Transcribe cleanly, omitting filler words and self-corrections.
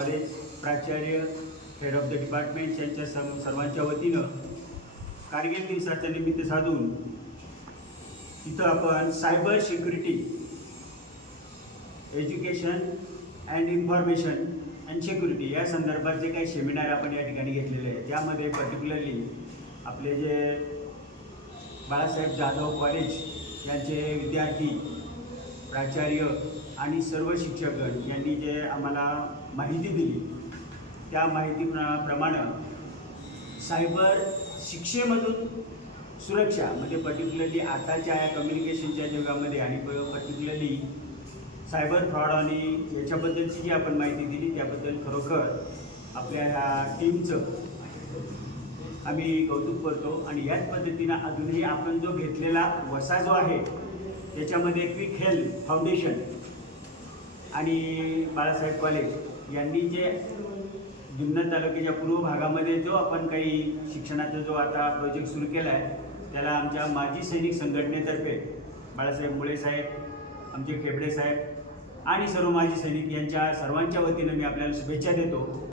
College प्राचार्य, head of the department यांच्या सर्वांच्या वतीनं कारगिल दिवसाचं निमित्त साधून इथं आपण cyber security education and information and security या संदर्भात जे काही सेमिनार आपण या ठिकाणी घेतलेले आहे त्यामध्ये पर्टिक्युलरली आपले जे बाळासाहेब जाधव कॉलेज यांचे विद्यार्थी, प्राचार्य आणि सर्व शिक्षकगण यांनी जे आम्हाला माहिती दिली त्या माहितीप्रमाणे सायबर शिक्षेमधून सुरक्षा म्हणजे पर्टिक्युलरली आताच्या या कम्युनिकेशनच्या जगामध्ये आणि पर्टिक्युलरली सायबर फ्रॉड आणि याच्याबद्दलची जी आपण माहिती दिली त्याबद्दल खरोखर आपल्या ह्या टीमचं आम्ही कौतुक करतो. आणि याच पद्धतीनं अजूनही आपण जो घेतलेला वसा जो आहे त्याच्यामध्ये क्विक हेल्थ फाउंडेशन आणि बाळासाहेब कॉलेज यांनी जे जुन्नर तालुक्याच्या पूर्व भागामध्ये जो आपण काही शिक्षणाचा जो आता प्रोजेक्ट सुरू केला आहे त्याला आमच्या माजी सैनिक संघटनेतर्फे बाळासाहेब मुळे साहेब, आमचे खेबडे साहेब आणि सर्व माजी सैनिक यांच्या सर्वांच्या वतीनं मी आपल्याला शुभेच्छा देतो.